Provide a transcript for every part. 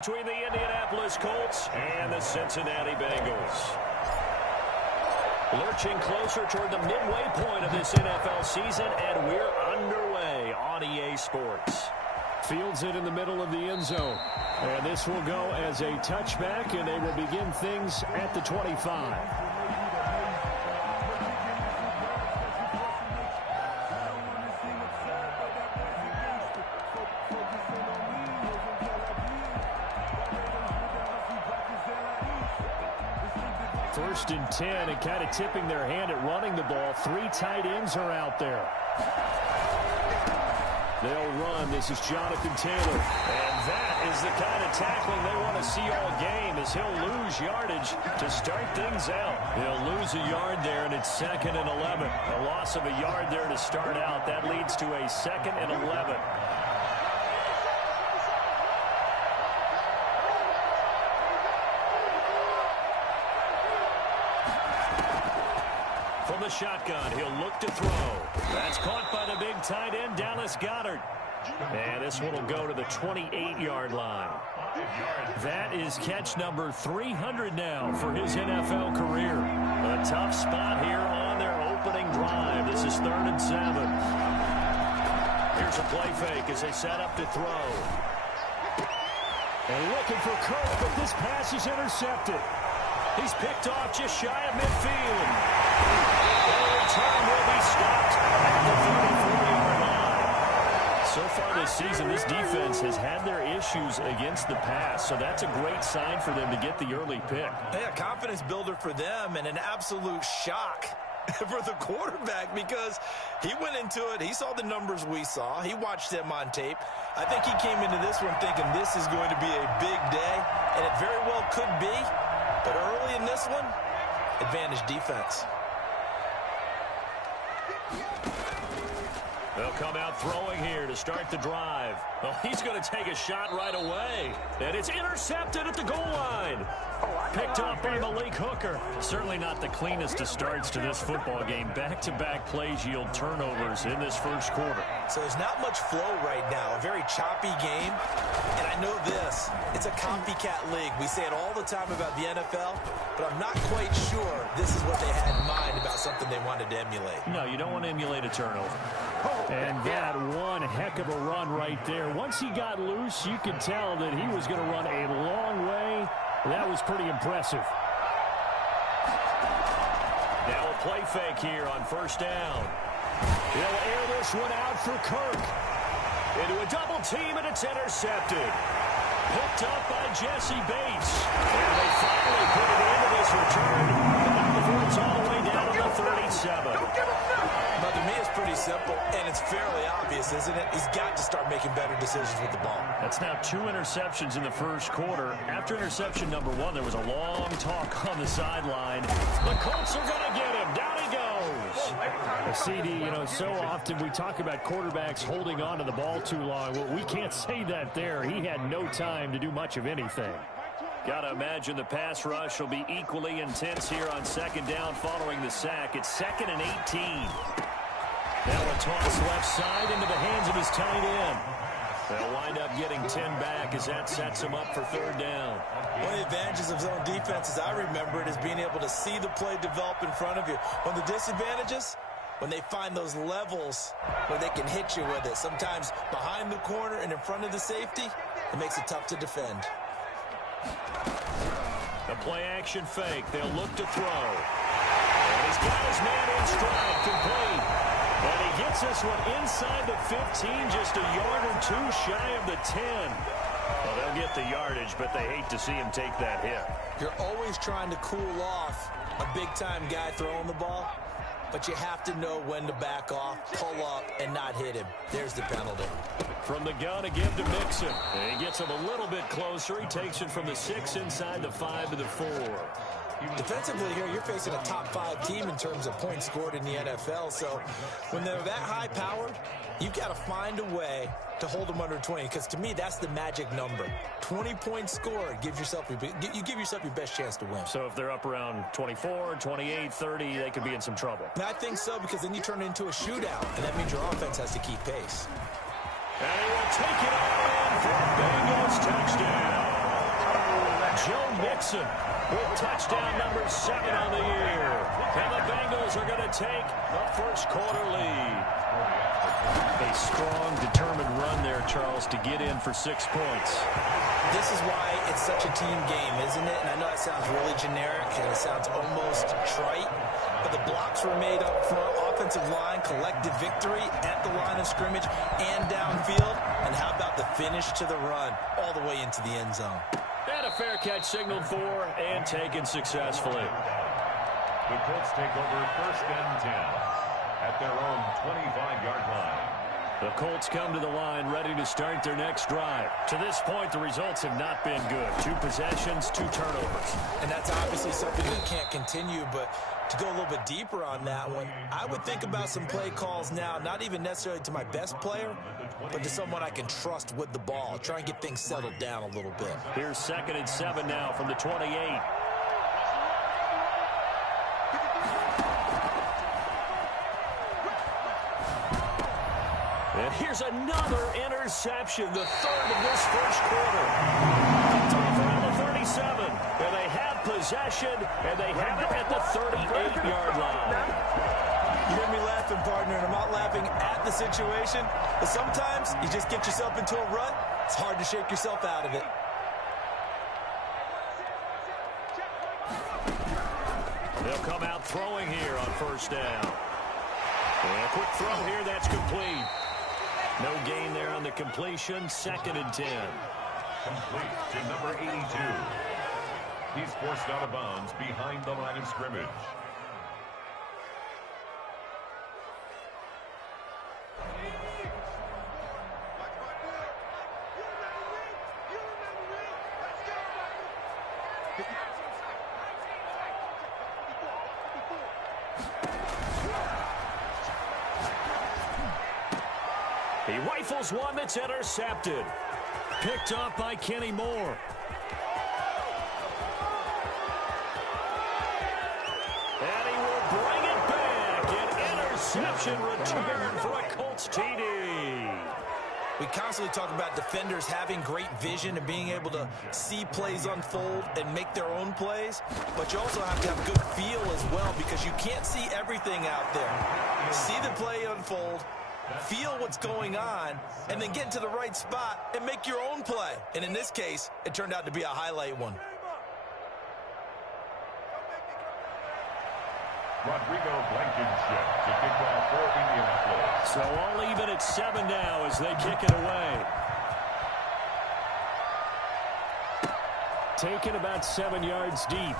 Between the Indianapolis Colts and the Cincinnati Bengals. Lurching closer toward the midway point of this NFL season, and we're underway on EA Sports. Fields it in the middle of the end zone. And this will go as a touchback, and they will begin things at the 25. First and 10, and kind of tipping their hand at running the ball. Three tight ends are out there. They'll run. This is Jonathan Taylor. And that is the kind of tackling they want to see all game, as he'll lose yardage to start things out. He'll lose a yard there, and it's 2nd and 11. A loss of a yard there to start out. That leads to a 2nd and 11. From the shotgun, he'll look to throw. That's caught by the big tight end, Dallas Goedert. And this one will go to the 28-yard line. That is catch number 300 now for his NFL career. A tough spot here on their opening drive. This is 3rd and 7. Here's a play fake as they set up to throw. And looking for Kirk, but this pass is intercepted. He's picked off just shy of midfield. The return will be stopped at the 34-yard line. So far this season, this defense has had their issues against the pass, so that's a great sign for them to get the early pick. Yeah, confidence builder for them, and an absolute shock for the quarterback, because he went into it, he saw the numbers we saw, he watched them on tape. I think he came into this one thinking this is going to be a big day, and it very well could be. But early in this one, advantage defense. They'll come out throwing here to start the drive. Well, he's going to take a shot right away. And it's intercepted at the goal line. Picked off by Malik Hooker. Certainly not the cleanest of starts to this football game. Back-to-back plays yield turnovers in this first quarter. So there's not much flow right now. A very choppy game. And I know this. It's a copycat league. We say it all the time about the NFL, but I'm not quite sure this is what they had in mind about something they wanted to emulate. No, you don't want to emulate a turnover. And that one heck of a run right there. Once he got loose, you could tell that he was going to run a long way. That was pretty impressive. Now a play fake here on first down. He'll air this one out for Kirk. Into a double team, and it's intercepted. Picked up by Jesse Bates. And they finally put it into this return. Not before it's all the way down to the 37. But to me, it's pretty simple, and it's fairly obvious, isn't it? He's got to start making better decisions with the ball. That's now 2 interceptions in the first quarter. After interception number 1, there was a long talk on the sideline. The Colts are going to get him. Down he goes. A CD, you know, so often we talk about quarterbacks holding on to the ball too long. Well, we can't say that there. He had no time to do much of anything. Got to imagine the pass rush will be equally intense here on 2nd down following the sack. It's 2nd and 18. Now a toss left side into the hands of his tight end. They'll wind up getting 10 back as that sets him up for 3rd down. One of the advantages of zone defense, as I remember it, is being able to see the play develop in front of you. One of the disadvantages, when they find those levels where they can hit you with it, sometimes behind the corner and in front of the safety, it makes it tough to defend. The play-action fake. They'll look to throw. And he's got his man in stride, complete. And he gets this one inside the 15, just a yard or 2 shy of the 10. Well, they'll get the yardage, but they hate to see him take that hit. You're always trying to cool off a big-time guy throwing the ball, but you have to know when to back off, pull up, and not hit him. There's the penalty. From the gun to give to Mixon. And he gets him a little bit closer. He takes it from the 6 inside the 5 to the 4. Defensively here, you're facing a top 5 team in terms of points scored in the NFL. So when they're that high-powered, you've got to find a way to hold them under 20, because to me, that's the magic number. 20 points scored, you give yourself your best chance to win. So if they're up around 24, 28, 30, they could be in some trouble. And I think so, because then you turn it into a shootout, and that means your offense has to keep pace. And he will take it all in for a Bengals touchdown. Mixon with touchdown number 7 on the year. And the Bengals are going to take a first-quarter lead. A strong, determined run there, Charles, to get in for 6 points. This is why it's such a team game, isn't it? And I know it sounds really generic and it sounds almost trite, but the blocks were made up front, offensive line, collective victory at the line of scrimmage and downfield. And how about the finish to the run all the way into the end zone? And a fair catch signaled for and taken successfully. The Colts take over 1st and 10 at their own 25-yard line. The Colts come to the line ready to start their next drive. To this point, the results have not been good. 2 possessions, 2 turnovers. And that's obviously something that can't continue, but to go a little bit deeper on that one, I would think about some play calls now, not even necessarily to my best player, but to someone I can trust with the ball. Try and get things settled down a little bit. Here's 2nd and 7 now from the 28. And here's another interception, the 3rd of this first quarter. It's off around the 37, and they have possession, and they have it at the 38-yard line. You hear me laughing, partner, and I'm not laughing at the situation, but sometimes you just get yourself into a rut. It's hard to shake yourself out of it. They'll come out throwing here on 1st down. And a quick throw here, that's complete. No gain there on the completion. 2nd and 10. Complete to number 82. He's forced out of bounds behind the line of scrimmage. He rifles one that's intercepted. Picked off by Kenny Moore. And he will bring it back. An interception return for a Colts TD. We constantly talk about defenders having great vision and being able to see plays unfold and make their own plays, but you also have to have good feel as well because you can't see everything out there. See the play unfold, feel what's going on, and then get into the right spot and make your own play. And in this case, it turned out to be a highlight one. Rodrigo Blankenship to kick off for Indianapolis. So all even at 7 now as they kick it away. Taken about 7 yards deep.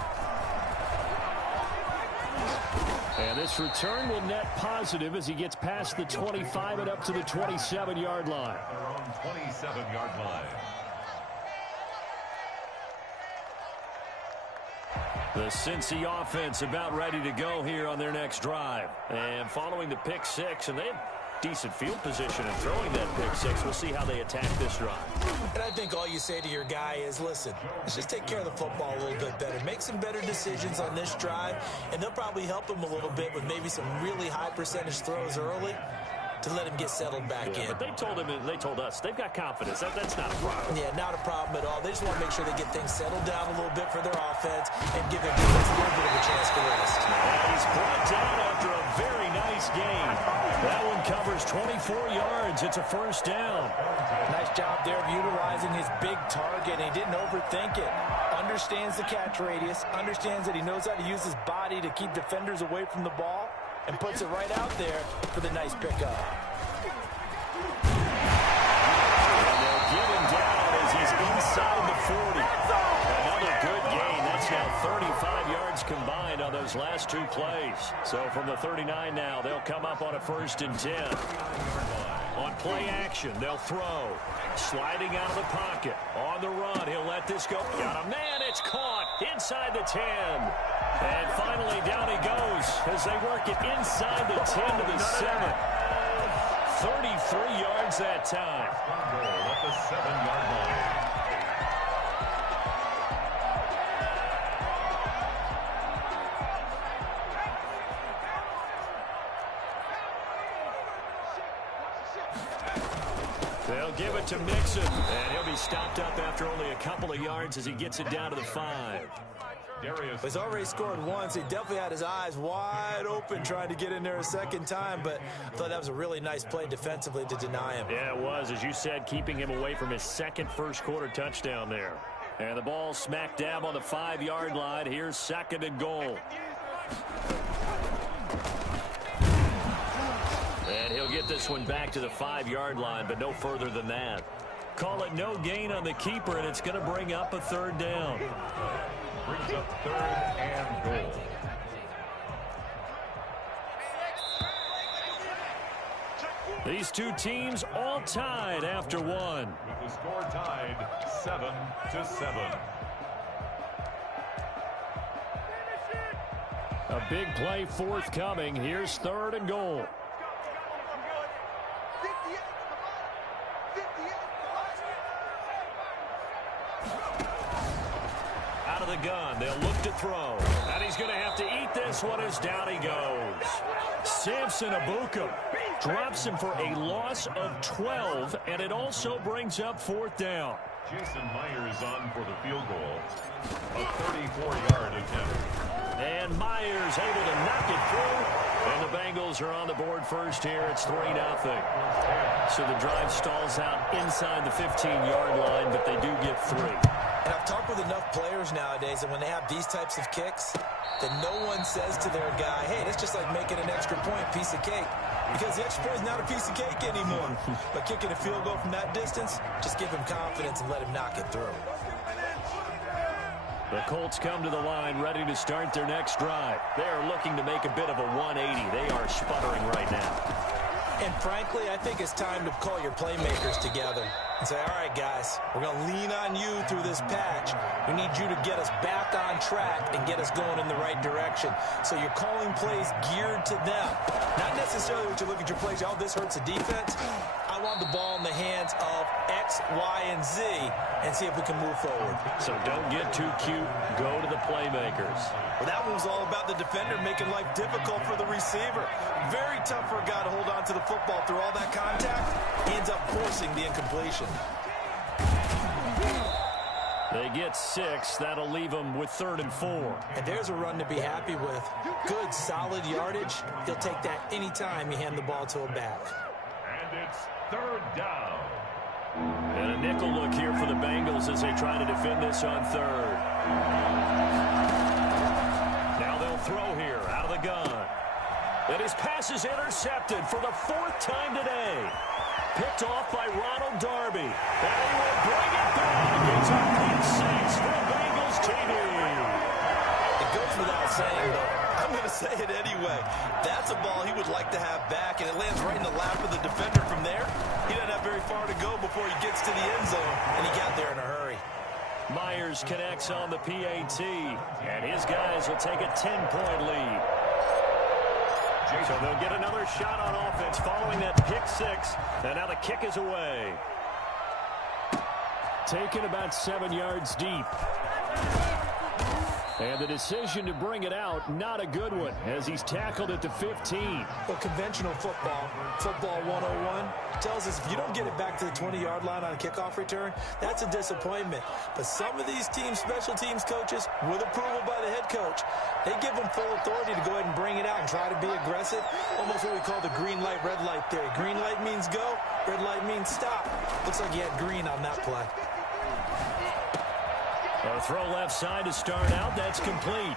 And this return will net positive as he gets past the 25 and up to the 27-yard line. Their own 27-yard line. The Cincy offense about ready to go here on their next drive. And following the pick 6, and they have decent field position in throwing that pick 6. We'll see how they attack this drive. And I think all you say to your guy is, listen, let's just take care of the football a little bit better. Make some better decisions on this drive, and they'll probably help him a little bit with maybe some really high percentage throws early to let him get settled back in. But they told us they've got confidence. That's not a problem. Yeah, not a problem at all. They just want to make sure they get things settled down a little bit for their offense and give their defense a little bit of a chance to rest. And he's brought down after a very nice gain. That one covers 24 yards. It's a 1st down. Nice job there of utilizing his big target, and he didn't overthink it. Understands the catch radius, understands that he knows how to use his body to keep defenders away from the ball, and puts it right out there for the nice pickup. And they'll get him down as he's inside the 40. Another good gain. That's now 35 yards combined on those last 2 plays. So from the 39 now, they'll come up on a 1st and 10. On play action, they'll throw. Sliding out of the pocket. On the run, he'll let this go. Got a man, it's caught inside the 10. And finally, down he goes as they work it inside the 10 to the 7. 33 yards that time. Goal at the 7-yard line. They'll They'll give it to Mixon. And he'll be stopped up after only a couple of yards as he gets it down to the 5. He's already scored once. He definitely had his eyes wide open trying to get in there a second time, but I thought that was a really nice play defensively to deny him. Yeah, it was, as you said, keeping him away from his second first-quarter touchdown there. And the ball smack dab on the 5-yard line. Here's 2nd and goal. And he'll get this one back to the 5-yard line, but no further than that. Call it no gain on the keeper, and it's going to bring up a 3rd down. Brings up 3rd and goal. These two teams all tied after one. With the score tied 7-7. A big play forthcoming. Here's 3rd and goal. Out of the gun. They'll look to throw. And he's going to have to eat this one as down he goes. Samson Abuka drops him for a loss of 12, and it also brings up 4th down. Jason Myers on for the field goal. A 34-yard attempt. And Myers able to knock it through. And the Bengals are on the board first here. It's 3-0. So the drive stalls out inside the 15-yard line, but they do get 3. And I've talked with enough players nowadays that when they have these types of kicks, that no one says to their guy, hey, that's just like making an extra point, piece of cake. Because the extra point is not a piece of cake anymore. But kicking a field goal from that distance, just give him confidence and let him knock it through. The Colts come to the line ready to start their next drive. They are looking to make a bit of a 180. They are sputtering right now. And frankly, I think it's time to call your playmakers together and say, all right, guys, we're going to lean on you through this patch. We need you to get us back on track and get us going in the right direction. So you're calling plays geared to them. Not necessarily what you look at your plays, oh, this hurts the defense. I want the ball in the hands of X, Y, and Z and see if we can move forward. So don't get too cute. Go to the playmakers. Well, that one was all about the defender making life difficult for the receiver. Very tough for a guy to hold on to the football through all that contact. He ends up forcing the incompletion. They get 6. That'll leave them with 3rd and 4. And there's a run to be happy with. Good, solid yardage. He'll take that any time you hand the ball to a back. And it's 3rd down. And a nickel look here for the Bengals as they try to defend this on 3rd. Now they'll throw here out of the gun. And his pass is intercepted for the 4th time today. Picked off by Ronald Darby. And he will bring it back. It's a pick 6 for Bengals TV. It goes without saying, but I'm going to say it anyway. That's a ball he would like to have back, and it lands right in the lap of the defender from there. He doesn't have very far to go before he gets to the end zone, and he got there in a hurry. Myers connects on the PAT, and his guys will take a 10-point lead. So they'll get another shot on offense following that pick 6, and now the kick is away. Taken about 7 yards deep. And the decision to bring it out, not a good one, as he's tackled at the 15. Well, conventional football 101, tells us if you don't get it back to the 20-yard line on a kickoff return, that's a disappointment. But some of these teams, special teams coaches, with approval by the head coach, they give them full authority to go ahead and bring it out and try to be aggressive, almost what we call the green light, red light theory. Green light means go, red light means stop. Looks like he had green on that play. A throw left side to start out. That's complete.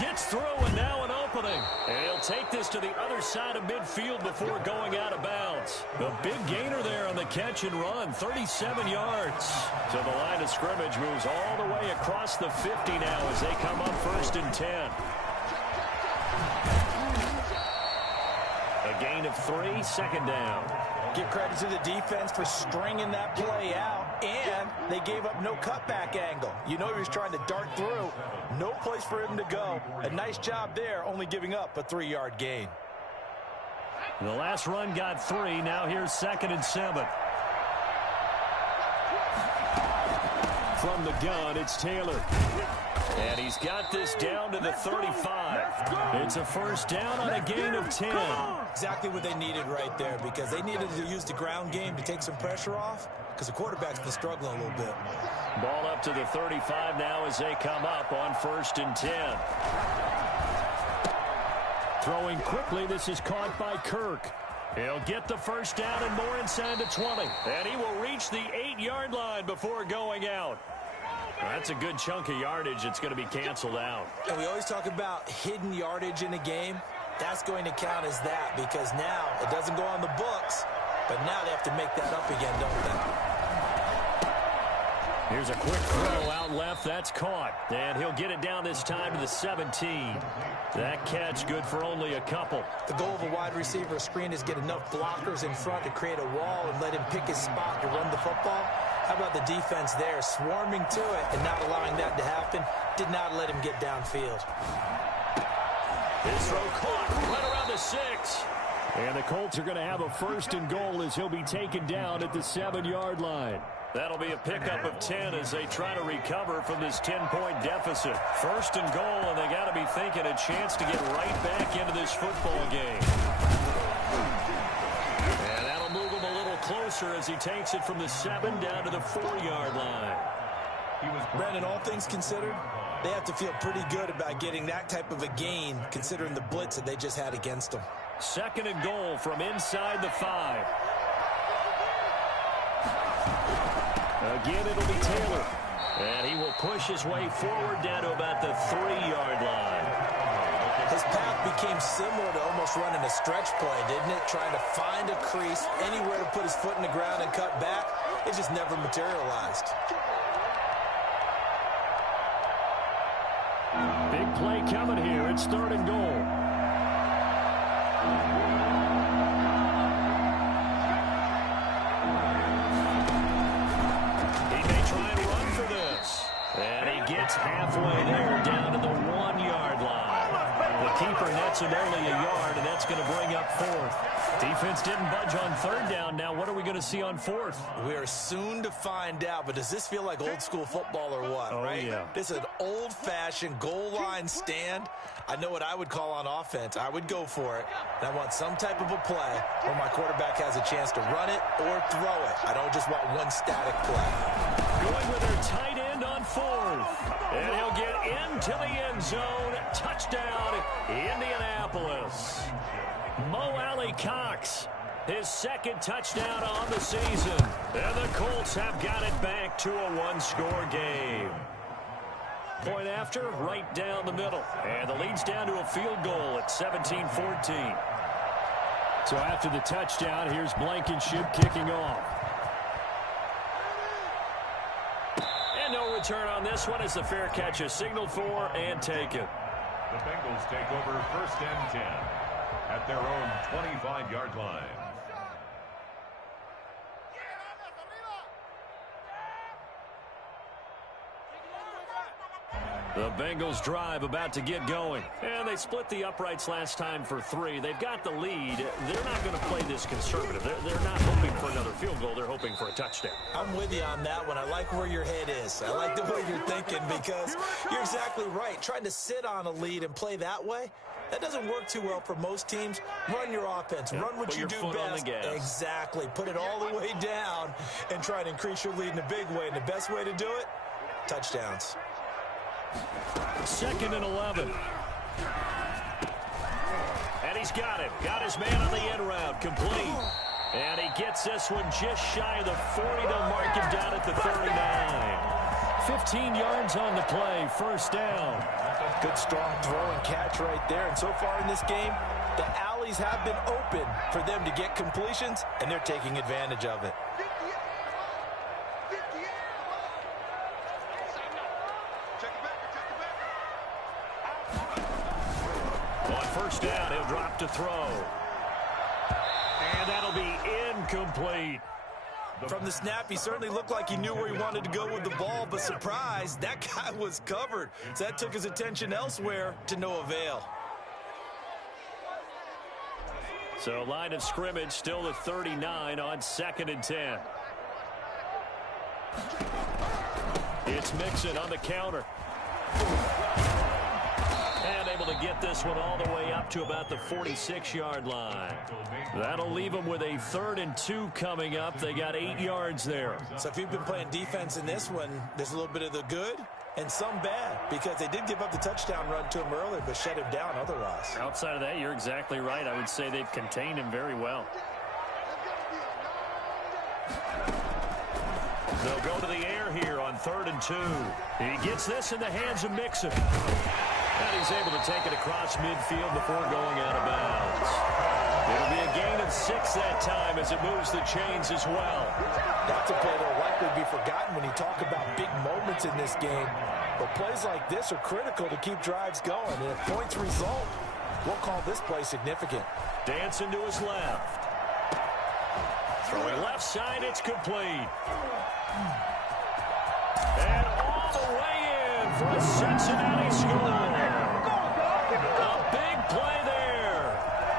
Gets through, and now an opening. And he'll take this to the other side of midfield before going out of bounds. The big gainer there on the catch and run, 37 yards. So the line of scrimmage moves all the way across the 50 now as they come up 1st and 10. A gain of 3, 2nd down. Give credit to the defense for stringing that play out, and they gave up no cutback angle. You know he was trying to dart through. No place for him to go. A nice job there, only giving up a 3-yard gain. The last run got 3. Now here's 2nd and 7. From the gun, it's Taylor. And he's got this down to the 35. It's a first down on a gain of 10. Exactly what they needed right there, because they needed to use the ground game to take some pressure off, because the quarterback's been struggling a little bit. Ball up to the 35 now as they come up on 1st and 10. Throwing quickly, this is caught by Kirk. He'll get the first down and more inside the 20. And he will reach the 8-yard line before going out. That's a good chunk of yardage. It's going to be canceled out. And we always talk about hidden yardage in a game. That's going to count as that, because now it doesn't go on the books, but now they have to make that up again, don't they? Here's a quick throw out left. That's caught. And he'll get it down this time to the 17. That catch good for only a couple. The goal of a wide receiver screen is get enough blockers in front to create a wall and let him pick his spot to run the football. How about the defense there, swarming to it and not allowing that to happen? Did not let him get downfield. His throw caught right around the 6. And the Colts are going to have a 1st and goal as he'll be taken down at the 7-yard line. That'll be a pickup of 10 as they try to recover from this 10-point deficit. 1st and goal, and they got to be thinking a chance to get right back into this football game. And that'll move him a little closer as he takes it from the 7 down to the 4-yard line. Brandon, all things considered, they have to feel pretty good about getting that type of a gain, considering the blitz that they just had against them. 2nd and goal from inside the 5. Again, it'll be Taylor. And he will push his way forward down to about the 3-yard line. His path became similar to almost running a stretch play, didn't it? Trying to find a crease, anywhere to put his foot in the ground and cut back. It just never materialized. Big play coming here. It's 3rd and goal. And he gets halfway there, down to the 1-yard line. The keeper nets him only a yard, and that's going to bring up 4th. Defense didn't budge on 3rd down. Now what are we going to see on 4th? We are soon to find out, but does this feel like old school football or what, right? Yeah. This is an old-fashioned goal line stand. I know what I would call on offense. I would go for it, and I want some type of a play where my quarterback has a chance to run it or throw it. I don't just want one static play. Going with their tight end on 4th. And he'll get into the end zone. Touchdown, Indianapolis. Mo Alley-Cox, his 2nd touchdown on the season. And the Colts have got it back to a 1-score game. Point after, right down the middle. And the lead's down to a field goal at 17-14. So after the touchdown, here's Blankenship kicking off. And no return on this one as the fair catch is signaled for and taken. The Bengals take over 1st and 10 at their own 25-yard line. The Bengals drive about to get going. And they split the uprights last time for 3. They've got the lead. They're not going to play this conservative. They're not hoping for another field goal. They're hoping for a touchdown. I'm with you on that one. I like where your head is. I like the way you're thinking, because you're exactly right. Trying to sit on a lead and play that way, that doesn't work too well for most teams. Run your offense. Yeah, run what you do best. Exactly. Put it all the way down and try to increase your lead in a big way. And the best way to do it, touchdowns. 2nd and 11. And he's got it. Got his man on the end route. Complete. And he gets this one just shy of the 40. They'll mark him down at the 39. 15 yards on the play. 1st down. Good strong throw and catch right there. And so far in this game, the alleys have been open for them to get completions, and they're taking advantage of it. On 1st down, he'll drop to throw. And that'll be incomplete. From the snap, he certainly looked like he knew where he wanted to go with the ball, but surprise, that guy was covered. So that took his attention elsewhere to no avail. So line of scrimmage still at 39 on 2nd and 10. It's Mixon on the counter. And able to get this one all the way up to about the 46-yard line. That'll leave them with a 3rd and 2 coming up. They got 8 yards there. So if you've been playing defense in this one, there's a little bit of the good and some bad, because they did give up the touchdown run to him earlier, but shut him down otherwise. Outside of that, you're exactly right. I would say they've contained him very well. They'll go to the air here on 3rd and 2. He gets this in the hands of Mixon. And he's able to take it across midfield before going out of bounds. It'll be a gain of 6 that time as it moves the chains as well. That's a play that'll likely be forgotten when you talk about big moments in this game. But plays like this are critical to keep drives going. And if points result, we'll call this play significant. Dancing to his left. Throwing left side, it's complete. And all the way in for a Cincinnati score. A big play there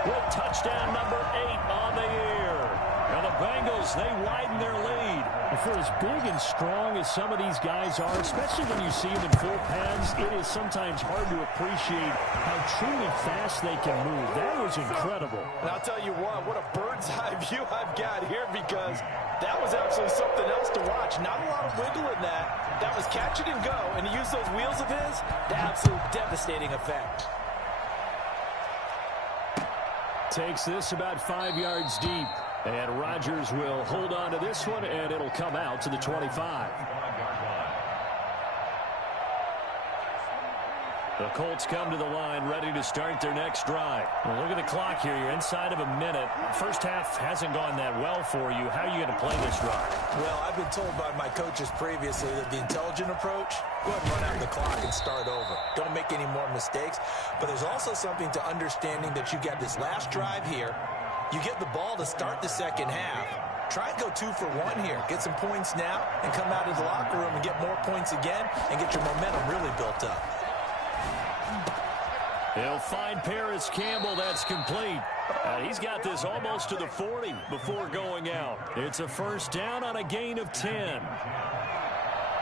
with touchdown number 8 on the year. And the Bengals, they widen their lead. For as big and strong as some of these guys are, especially when you see them in full pads, it is sometimes hard to appreciate how truly fast they can move. That was incredible. And I'll tell you what a bird's eye view I've got here, because that was actually something else to watch. Not a lot of wiggle in that. That was catch it and go, and he used those wheels of his to absolute devastating effect. Takes this about 5 yards deep. And Rodgers will hold on to this one, and it'll come out to the 25. The Colts come to the line ready to start their next drive. Well, look at the clock here. You're inside of a minute. First half hasn't gone that well for you. How are you going to play this drive? Well, I've been told by my coaches previously that the intelligent approach, go ahead and run out the clock and start over. Don't make any more mistakes. But there's also something to understanding that you got this last drive here. You get the ball to start the second half. Try and go 2 for 1 here. Get some points now and come out of the locker room and get more points again and get your momentum really built up. He'll find Paris Campbell. That's complete. He's got this almost to the 40 before going out. It's a first down on a gain of 10.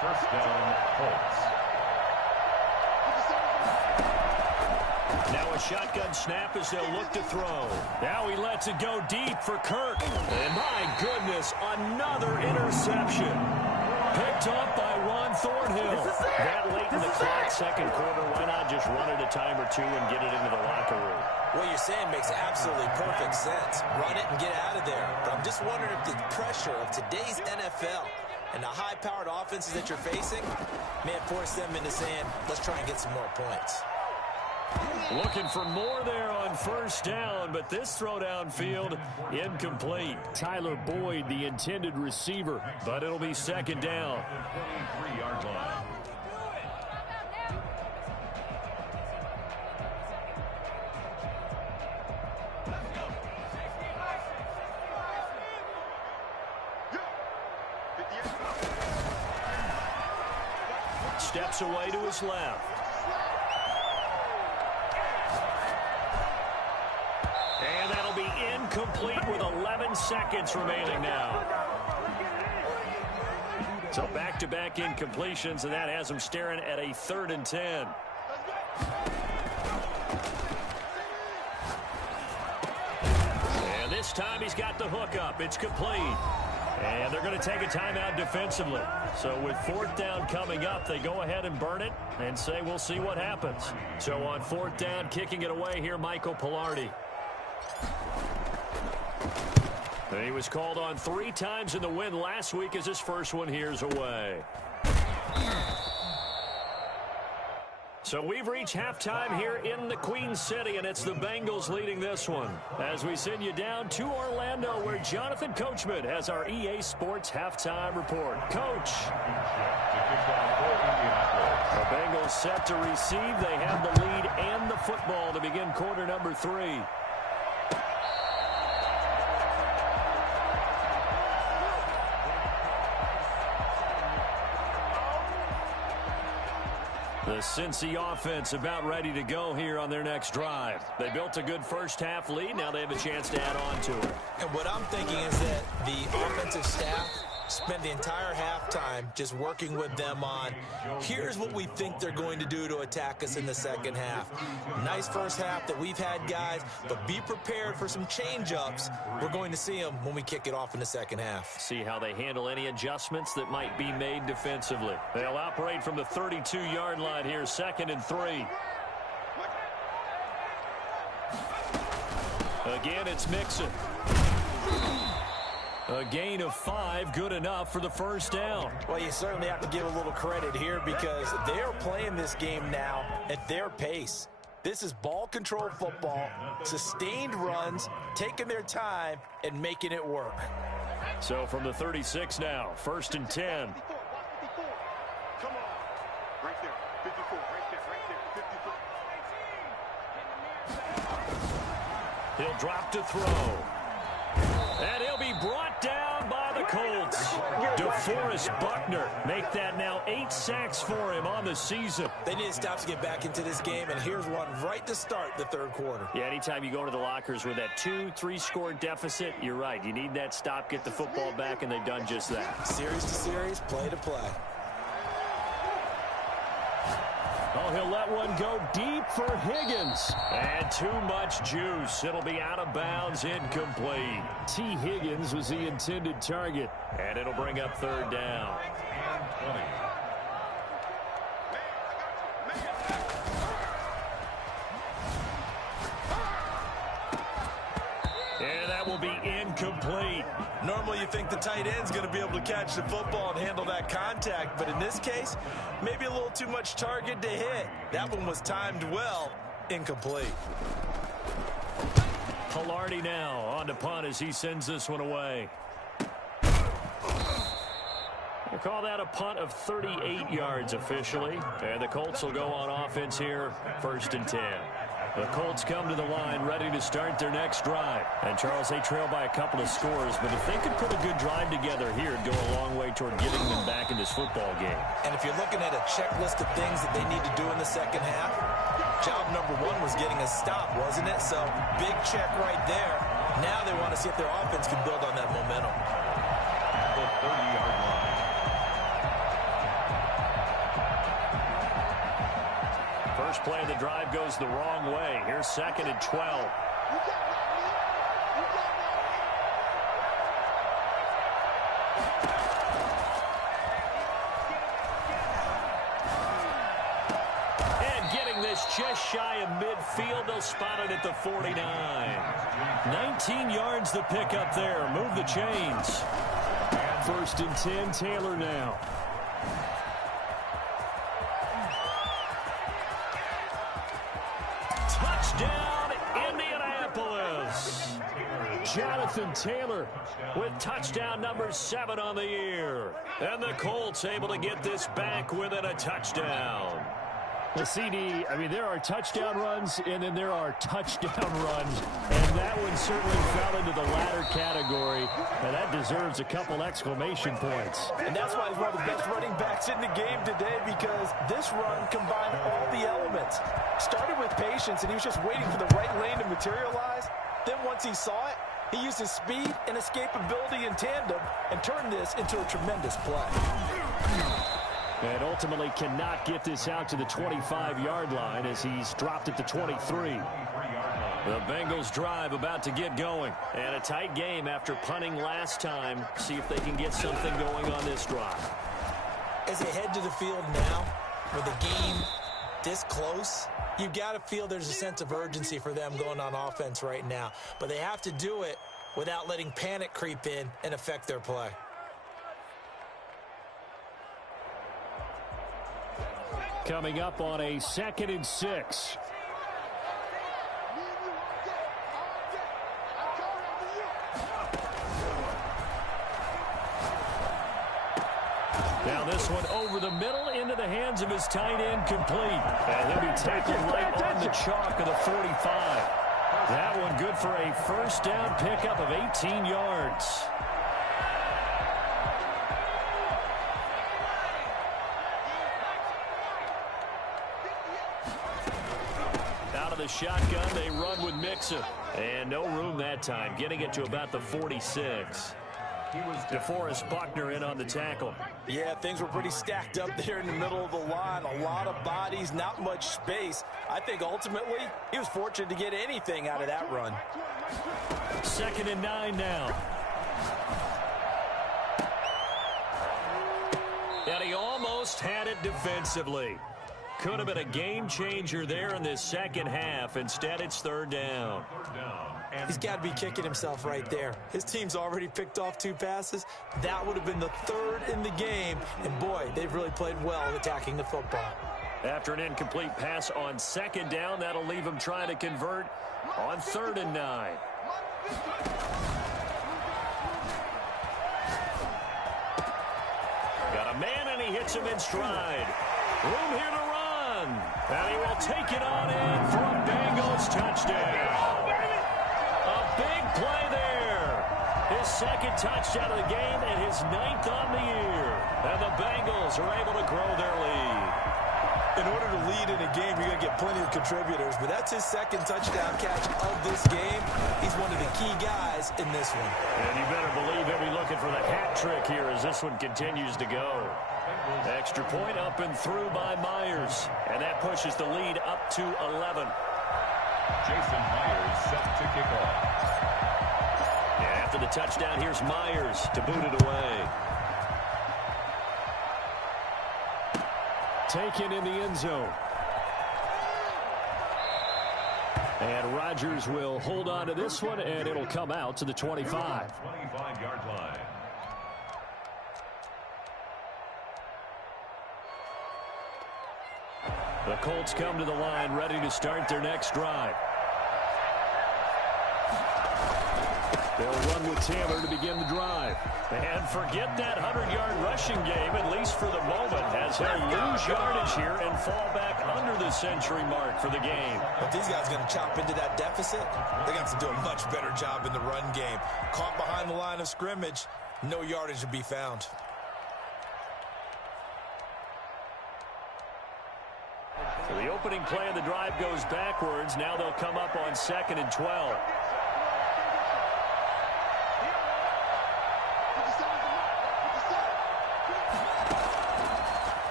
First down, Colts. Now a shotgun snap as they'll look to throw. Now he lets it go deep for Kirk. And my goodness, another interception. Picked up by Ron Thornhill. That late in the clock, second quarter, why not just run it a time or two and get it into the locker room? What you're saying makes absolutely perfect sense. Run it and get out of there. But I'm just wondering if the pressure of today's NFL and the high-powered offenses that you're facing may force them into saying, let's try and get some more points. Looking for more there on first down, but this throw downfield incomplete. Tyler Boyd, the intended receiver, but it'll be second down. 23-yard line. Steps away to his left. And that'll be incomplete with 11 seconds remaining now. So back-to-back incompletions, and that has him staring at a 3rd and 10. And this time he's got the hook up. It's complete. And they're going to take a timeout defensively. So with 4th down coming up, they go ahead and burn it and say we'll see what happens. So on 4th down, kicking it away here, Michael Pilardi. He was called on 3 times in the win last week as his first one here's away. So we've reached halftime here in the Queen City, and it's the Bengals leading this one. As we send you down to Orlando, where Jonathan Coachman has our EA Sports halftime report. Coach. The Bengals set to receive. They have the lead and the football to begin quarter number 3. The Cincy offense about ready to go here on their next drive. They built a good first half lead. Now they have a chance to add on to it. And what I'm thinking is that the offensive staff Spend the entire halftime just working with them on, here's what we think they're going to do to attack us in the second half. Nice first half that we've had, guys, but be prepared for some change-ups. We're going to see them when we kick it off in the second half. See how they handle any adjustments that might be made defensively. They'll operate from the 32-yard line here, 2nd and 3. Again, it's Mixon. A gain of 5, good enough for the first down. Well, you certainly have to give a little credit here because they are playing this game now at their pace. This is ball control football, sustained runs, taking their time and making it work. So from the 36 now, 1st and 10. Come on. Right there. 54. Right there. Right there. 54. He'll drop to throw. And he'll be brought down by the Colts. DeForest Buckner make that now 8 sacks for him on the season. They need to stop to get back into this game, and here's one right to start the third quarter. Yeah, anytime you go to the lockers with that 2-3 score deficit, you're right. You need that stop, get the football back, and they've done just that. Series to series, play to play. Oh, he'll let one go deep for Higgins. And too much juice. It'll be out of bounds, incomplete. T. Higgins was the intended target. And it'll bring up 3rd down. And 20. And that will be incomplete. Normally you think the tight end's going to be able to catch the football and handle that contact, but in this case, maybe a little too much target to hit. That one was timed well, incomplete. Hilardi now on to punt as he sends this one away. We'll call that a punt of 38 yards officially. And the Colts will go on offense here, 1st and 10. The Colts come to the line ready to start their next drive. And, Charles, they trail by a couple of scores, but if they could put a good drive together here, it'd go a long way toward getting them back in this football game. And if you're looking at a checklist of things that they need to do in the second half, job number 1 was getting a stop, wasn't it? So, big check right there. Now they want to see if their offense can build on that momentum. At the 30-yard line. First play of the drive goes the wrong way. Here's 2nd and 12. And getting this just shy of midfield. They'll spot it at the 49. 19 yards to pick up there. Move the chains. 1st and 10, Taylor now. Touchdown, Indianapolis. Jonathan Taylor with touchdown number 7 on the year. And the Colts able to get this back within a touchdown. The CD, I mean, there are touchdown runs, and then there are touchdown runs. And that one certainly fell into the latter category. And that deserves a couple exclamation points. And that's why he's one of the best running backs in the game today, because this run combined all the elements. Started with patience, and he was just waiting for the right lane to materialize. Then once he saw it, he used his speed and escapability in tandem and turned this into a tremendous play. And ultimately cannot get this out to the 25-yard line as he's dropped it to 23. The Bengals drive about to get going. And a tight game after punting last time. See if they can get something going on this drive. As they head to the field now, with the game this close, you've got to feel there's a sense of urgency for them going on offense right now. But they have to do it without letting panic creep in and affect their play. Coming up on a 2nd and 6. Now this one over the middle into the hands of his tight end, complete. And he'll be tackled right on the chalk of the 45. That one good for a 1st down pickup of 18 yards. The shotgun, they run with Mixon. And no room that time, getting it to about the 46. DeForest Buckner in on the tackle. Yeah, things were pretty stacked up there in the middle of the line. A lot of bodies, not much space. I think ultimately he was fortunate to get anything out of that run. 2nd and 9 now. And he almost had it defensively. Could have been a game changer there in this second half. Instead, it's 3rd down. He's got to be kicking himself right there. His team's already picked off 2 passes. That would have been the 3rd in the game. And, boy, they've really played well attacking the football. After an incomplete pass on 2nd down, that'll leave him trying to convert on 3rd and 9. Got a man, and he hits him in stride. Room here to run. And he will take it on in for a Bengals touchdown. A big play there. His 2nd touchdown of the game and his 9th on the year. And the Bengals are able to grow their lead. In order to lead in a game, you're going to get plenty of contributors. But that's his 2nd touchdown catch of this game. He's one of the key guys in this one. And you better believe he'll be looking for the hat trick here as this one continues to go. Extra point up and through by Myers. And that pushes the lead up to 11. Jason Myers set to kick off. And after the touchdown, here's Myers to boot it away. Taken in the end zone. And Rodgers will hold on to this one, and it'll come out to the 25. 25-yard line. The Colts come to the line ready to start their next drive. They'll run with Taylor to begin the drive. And forget that 100-yard rushing game, at least for the moment, as he'll lose yardage here and fall back under the century mark for the game. If these guys are going to chop into that deficit, they're going to have to do a much better job in the run game. Caught behind the line of scrimmage, no yardage to be found. So the opening play of the drive goes backwards. Now they'll come up on 2nd and 12.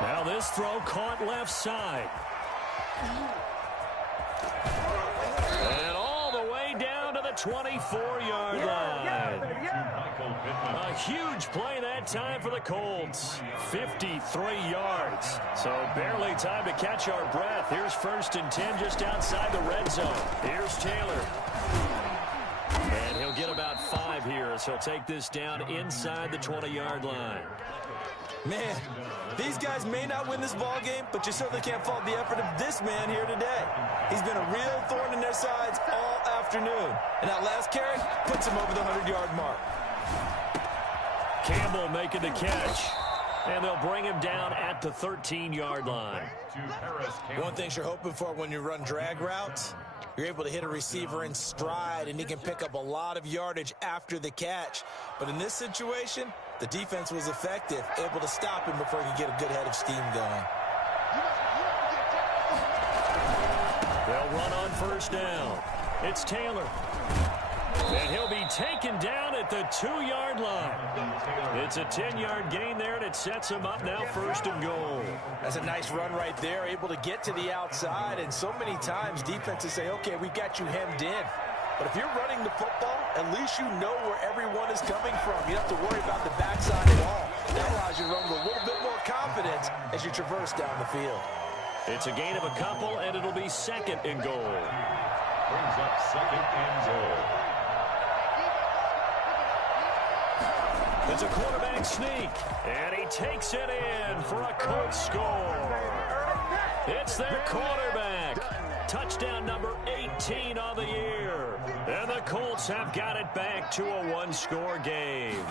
Now this throw caught left side. And all the way down to the 24-yard line. A huge play that time for the Colts. 53 yards. So barely time to catch our breath. Here's 1st and 10 just outside the red zone. Here's Taylor. And he'll get about 5 here as he'll take this down inside the 20-yard line. Man, these guys may not win this ball game, but you certainly can't fault the effort of this man here today. He's been a real thorn in their sides all afternoon. And that last carry puts him over the 100-yard mark. Campbell making the catch. And they'll bring him down at the 13-yard line. One thing you're hoping for when you run drag routes, you're able to hit a receiver in stride, and he can pick up a lot of yardage after the catch. But in this situation, the defense was effective, able to stop him before he could get a good head of steam going. They'll run on 1st down. It's Taylor. And he'll be taken down at the 2-yard line. It's a 10-yard gain there, and it sets him up now 1st and goal. That's a nice run right there, able to get to the outside. And so many times defenses say, okay, we've got you hemmed in. But if you're running the football, at least you know where everyone is coming from. You don't have to worry about the backside at all. That allows you to run with a little bit more confidence as you traverse down the field. It's a gain of a couple, and it'll be 2nd and goal. Brings up 2nd and goal. It's a quarterback sneak, and he takes it in for a Colts score. It's their quarterback. Touchdown number 18 on the year. And the Colts have got it back to a 1-score game.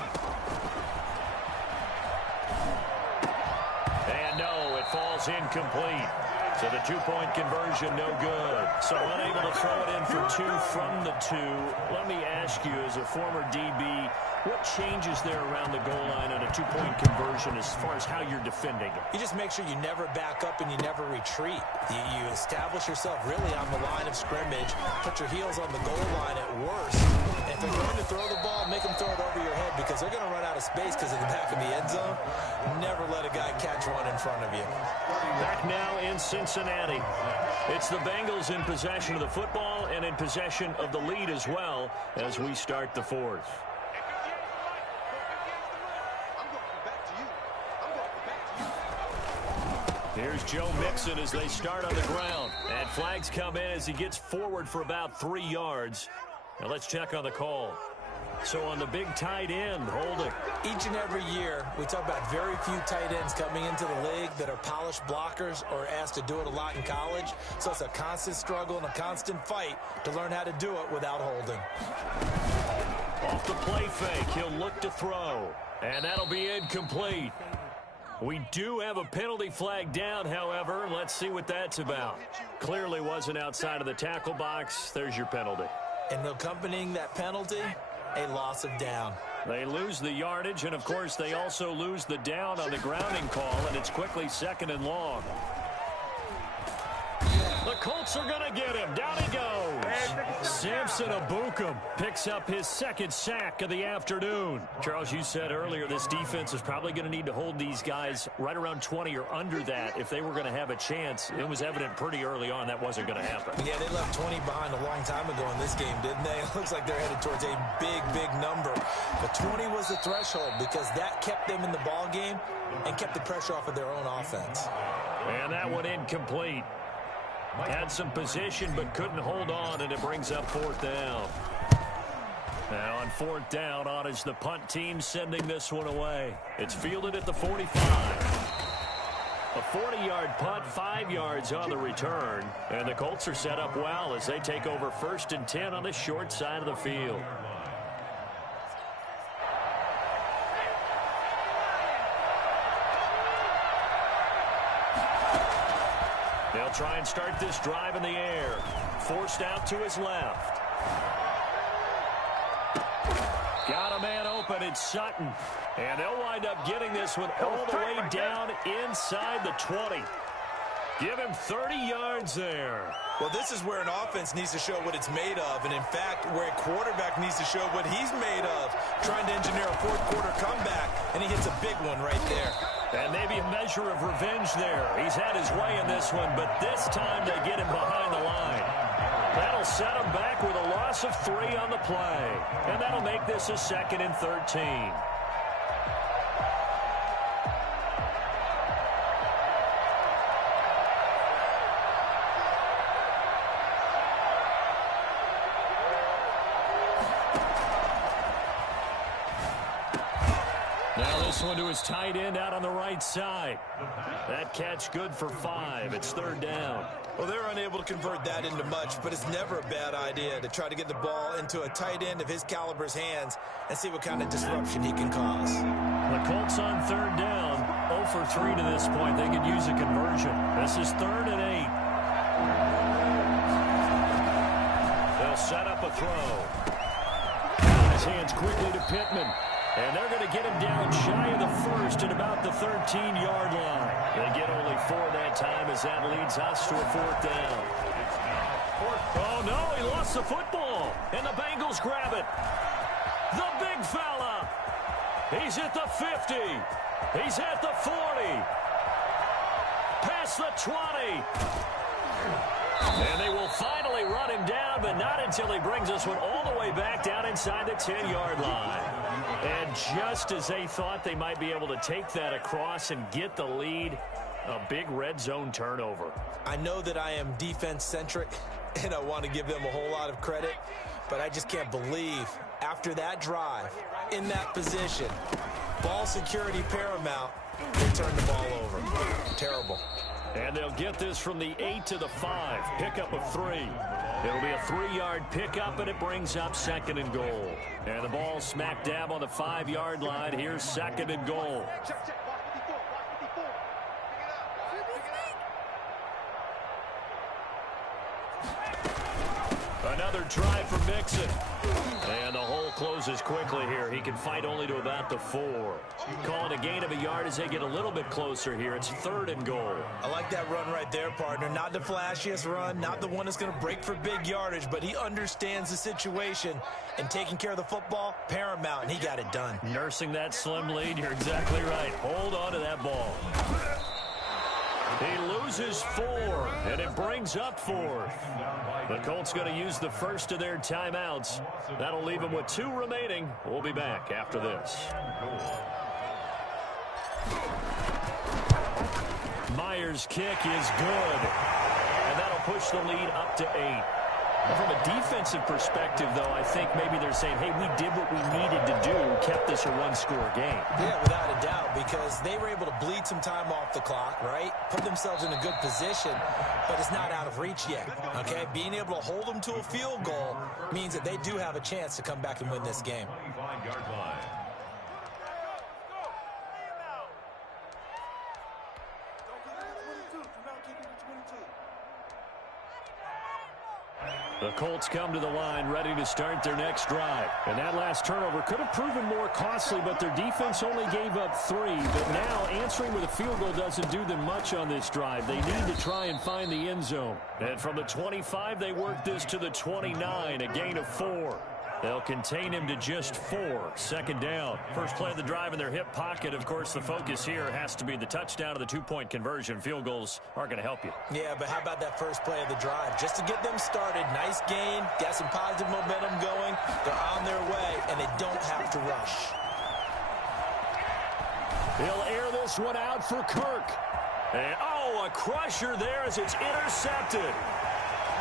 And no, it falls incomplete. So the two-point conversion, no good. So unable to throw it in for two from the two. Let me ask you, as a former DB, what changes there around the goal line on a two-point conversion as far as how you're defending it? You just make sure you never back up and you never retreat. You establish yourself really on the line of scrimmage, put your heels on the goal line at worst. And if they're going to throw the ball, make them throw it over your head because they're going to run out of space because of the back of the end zone. Never let a guy catch one in front of you. Back now in Cincinnati. It's the Bengals in possession of the football and in possession of the lead as well as we start the fourth. Here's Joe Mixon as they start on the ground. And flags come in as he gets forward for about 3 yards. Now let's check on the call. So on the big tight end, holding. Each and every year, we talk about very few tight ends coming into the league that are polished blockers or asked to do it a lot in college. So it's a constant struggle and a constant fight to learn how to do it without holding. Off the play fake, he'll look to throw. And that'll be incomplete. We do have a penalty flag down, however. Let's see what that's about. Clearly wasn't outside of the tackle box. There's your penalty. And accompanying that penalty, a loss of down. They lose the yardage, and of course they also lose the down on the grounding call, and it's quickly 2nd and long. The Colts are going to get him. Down he goes. Samson Abukum picks up his 2nd sack of the afternoon. Charles, you said earlier this defense is probably going to need to hold these guys right around 20 or under that if they were going to have a chance. It was evident pretty early on that wasn't going to happen. Yeah, they left 20 behind a long time ago in this game, didn't they? It looks like they're headed towards a big, big number. But 20 was the threshold because that kept them in the ball game and kept the pressure off of their own offense. And that one incomplete. Had some position but couldn't hold on, and it brings up 4th down. Now on 4th down, on is the punt team sending this one away. It's fielded at the 45. A 40-yard punt, 5 yards on the return. And the Colts are set up well as they take over 1st and 10 on the short side of the field. They'll try and start this drive in the air. Forced out to his left. Got a man open. It's Sutton. And they'll wind up getting this one all the way down inside the 20. Give him 30 yards there. Well, this is where an offense needs to show what it's made of. And, in fact, where a quarterback needs to show what he's made of. Trying to engineer a 4th quarter comeback, and he hits a big one right there. And maybe a measure of revenge there. He's had his way in this one, but this time they get him behind the line. That'll set him back with a loss of 3 on the play. And that'll make this a 2nd and 13. This one to his tight end out on the right side. That catch good for 5. It's 3rd down. Well, they're unable to convert that into much, but it's never a bad idea to try to get the ball into a tight end of his caliber's hands and see what kind of disruption he can cause. The Colts on 3rd down. 0 for 3 to this point. They could use a conversion. This is 3rd and 8. They'll set up a throw. His hands quickly to Pittman. And they're going to get him down shy of the 1st at about the 13-yard line. They get only 4 that time as that leads us to a 4th down. Oh, no, he lost the football. And the Bengals grab it. The big fella. He's at the 50. He's at the 40. Past the 20. And they will finally run him down, but not until he brings this one all the way back down inside the 10-yard line. And just as they thought they might be able to take that across and get the lead, a big red zone turnover. I know that I am defense-centric, and I want to give them a whole lot of credit, but I just can't believe after that drive, in that position, ball security paramount, they turn the ball over. Terrible. And they'll get this from the 8 to the 5. Pickup of 3. It'll be a 3-yard pickup, and it brings up 2nd and goal. And the ball smack dab on the 5-yard line. Here's 2nd and goal. Another try for Mixon. And the hole closes quickly here. He can fight only to about the 4. Calling a gain of a yard as they get a little bit closer here. It's 3rd and goal. I like that run right there, partner. Not the flashiest run, not the one that's going to break for big yardage, but he understands the situation, and taking care of the football, paramount, and he got it done. Nursing that slim lead, you're exactly right. Hold on to that ball. He loses 4, and it brings up 4. The Colts going to use the first of their timeouts. That'll leave them with 2 remaining. We'll be back after this. Myers' kick is good, and that'll push the lead up to 8. From a defensive perspective, though, I think maybe they're saying, hey, we did what we needed to do, kept this a one-score game. Yeah, without a doubt, because they were able to bleed some time off the clock, right? Put themselves in a good position, but it's not out of reach yet, okay? Being able to hold them to a field goal means that they do have a chance to come back and win this game. 25-yard line. The Colts come to the line ready to start their next drive. And that last turnover could have proven more costly, but their defense only gave up 3. But now answering with a field goal doesn't do them much on this drive. They need to try and find the end zone. And from the 25, they work this to the 29, a gain of 4. They'll contain him to just 4. 2nd down. First play of the drive in their hip pocket. Of course, the focus here has to be the touchdown of the 2-point conversion. Field goals aren't going to help you. Yeah, but how about that first play of the drive? Just to get them started, nice gain, got some positive momentum going. They're on their way, and they don't have to rush. He'll air this one out for Kirk. And, a crusher there as it's intercepted.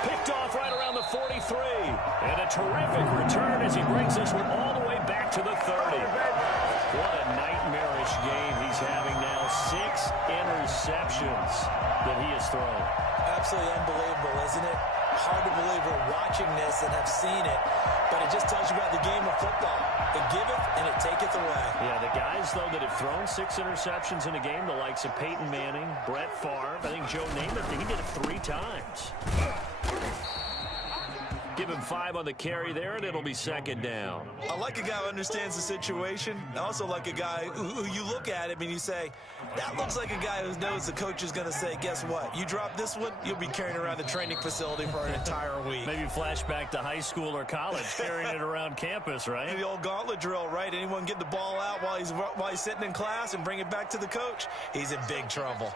Picked off right around the 43. And a terrific return as he brings this one all the way back to the 30. What a nightmarish game he's having now. 6 interceptions that he has thrown. Absolutely unbelievable, isn't it? Hard to believe we're watching this and have seen it, but it just tells you about the game of football. It giveth and it taketh away. Yeah, the guys, though, that have thrown 6 interceptions in a game, the likes of Peyton Manning, Brett Favre, I think Joe Namath, he did it 3 times. Give him 5 on the carry there, and it'll be 2nd down. I like a guy who understands the situation. I also like a guy who you look at him and you say, that looks like a guy who knows the coach is going to say, guess what? You drop this one, you'll be carrying around the training facility for an entire week. Maybe flashback to high school or college, carrying it around campus, right? The old gauntlet drill, right? Anyone get the ball out while he's sitting in class and bring it back to the coach? He's in big trouble.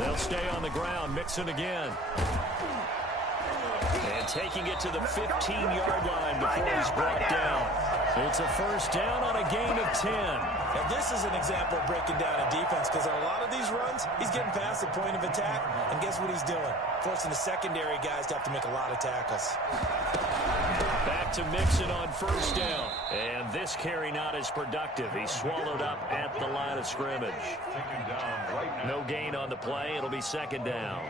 They'll stay on the ground. Mixon again. And taking it to the 15-yard line before he's brought down. It's a 1st down on a gain of 10. Now, this is an example of breaking down a defense because on a lot of these runs, he's getting past the point of attack, and guess what he's doing? Forcing the secondary guys to have to make a lot of tackles. Back to Mixon on 1st down. And this carry not as productive. He's swallowed up at the line of scrimmage. No gain on the play. It'll be 2nd down.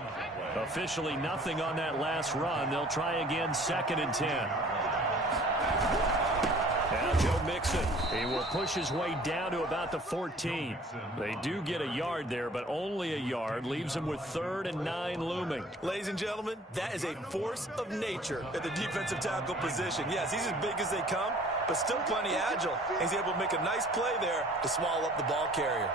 Officially nothing on that last run. They'll try again 2nd and 10. Now Joe Mixon. He will push his way down to about the 14. They do get a yard there, but only a yard. Leaves him with 3rd and 9 looming. Ladies and gentlemen, that is a force of nature at the defensive tackle position. Yes, he's as big as they come, but still plenty agile. He's able to make a nice play there to swallow up the ball carrier.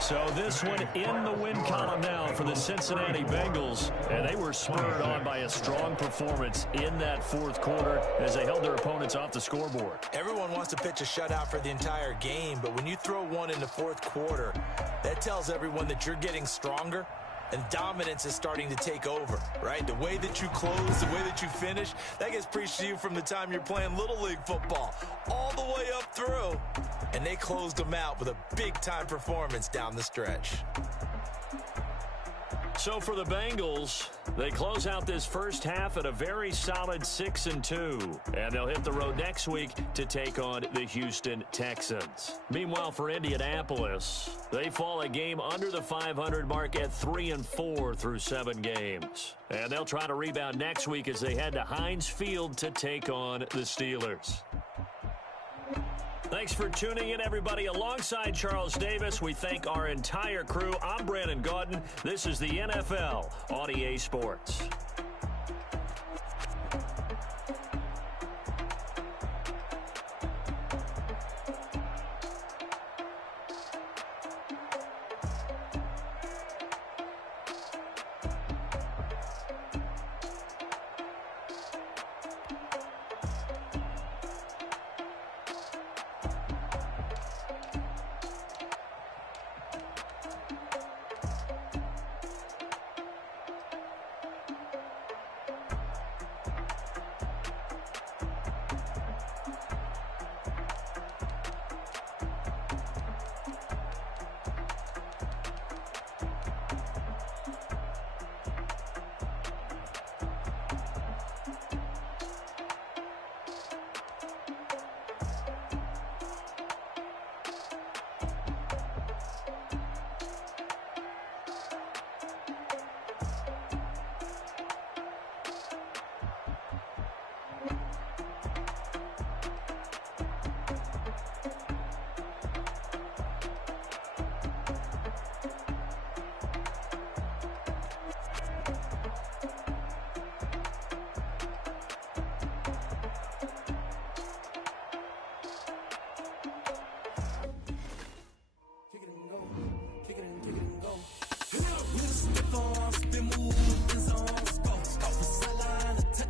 So this one in the win column now for the Cincinnati Bengals. And they were spurred on by a strong performance in that 4th quarter as they held their opponents off the scoreboard. Everyone wants to pitch a shutout for the entire game, but when you throw one in the 4th quarter, that tells everyone that you're getting stronger and dominance is starting to take over, right? The way that you close, the way that you finish, that gets preached to you from the time you're playing Little League football all the way up through. And they closed them out with a big-time performance down the stretch. So for the Bengals, they close out this first half at a very solid 6-2. And they'll hit the road next week to take on the Houston Texans. Meanwhile, for Indianapolis, they fall a game under the 500 mark at 3-4 through 7 games. And they'll try to rebound next week as they head to Heinz Field to take on the Steelers. Thanks for tuning in, everybody. Alongside Charles Davis, we thank our entire crew. I'm Brandon Gaudin. This is the NFL on EA Sports.